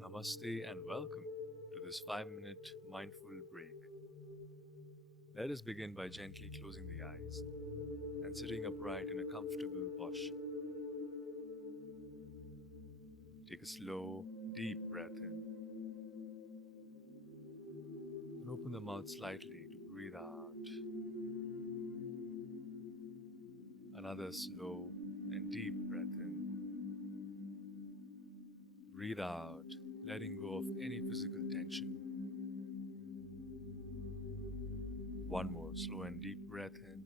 Namaste and welcome to this 5-minute mindful break. Let us begin by gently closing the eyes and sitting upright in a comfortable posture. Take a slow, deep breath in and open the mouth slightly to breathe out. Another slow and deep breath in. Breathe out, letting go of any physical tension. One more slow and deep breath in.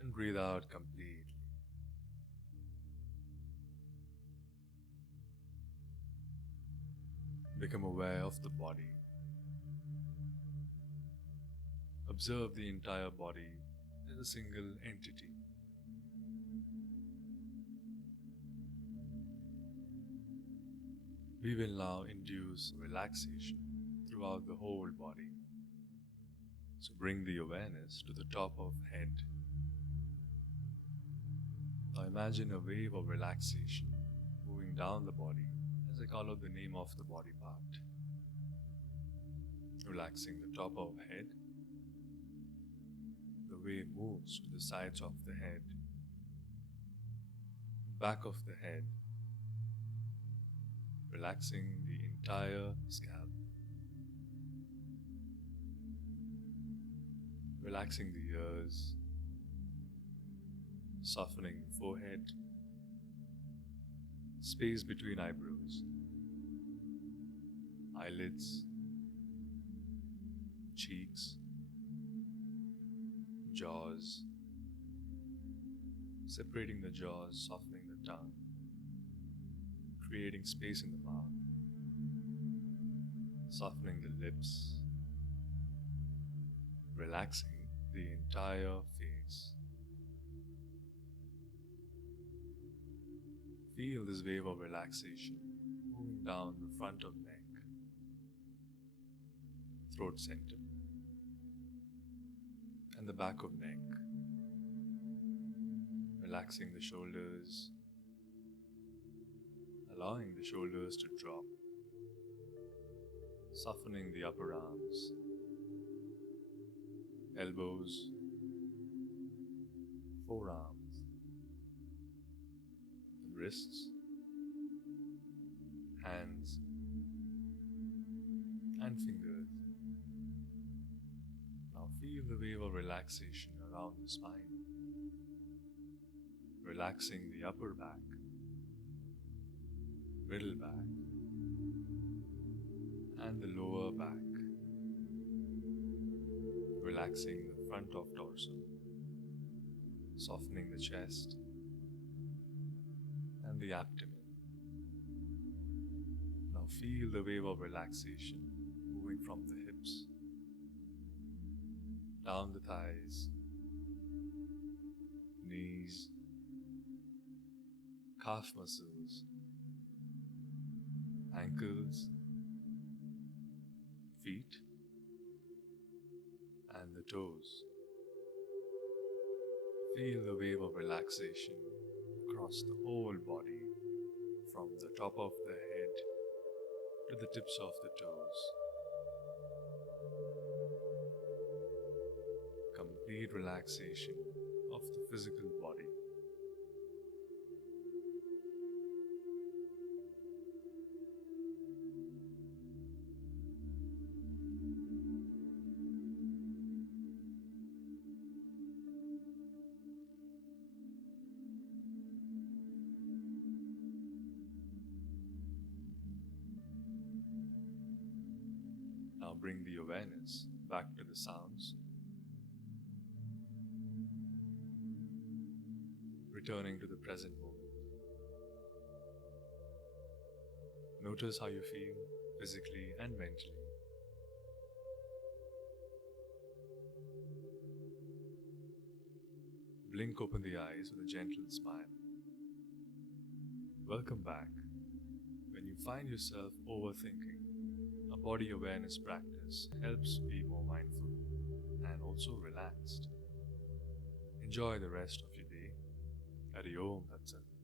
And breathe out completely. Become aware of the body. Observe the entire body as a single entity. We will now induce relaxation throughout the whole body. So bring the awareness to the top of the head. Now imagine a wave of relaxation moving down the body as I call out the name of the body part. Relaxing the top of the head. The wave moves to the sides of the head, back of the head, relaxing the entire scalp. Relaxing the ears, softening the forehead, space between eyebrows, eyelids, cheeks, jaws, separating the jaws, softening the tongue, creating space in the mouth, softening the lips, relaxing the entire face. Feel this wave of relaxation moving down the front of neck, throat center, and the back of neck. Relaxing the shoulders, allowing the shoulders to drop, softening the upper arms, elbows, forearms, the wrists, hands, and fingers. Now feel the wave of relaxation around the spine, relaxing the upper back, middle back, and the lower back. Relaxing the front of torso, softening the chest and the abdomen. Now feel the wave of relaxation moving from the hips, down the thighs, knees, calf muscles, ankles, feet, and the toes. Feel the wave of relaxation across the whole body, from the top of the head to the tips of the toes. Complete relaxation of the physical body. Now bring the awareness back to the sounds, returning to the present moment. Notice how you feel physically and mentally. Blink open the eyes with a gentle smile. Welcome back. When you find yourself overthinking, a body awareness practice helps be more mindful and also relaxed. Enjoy the rest of your day. Hari Om Tat Sat.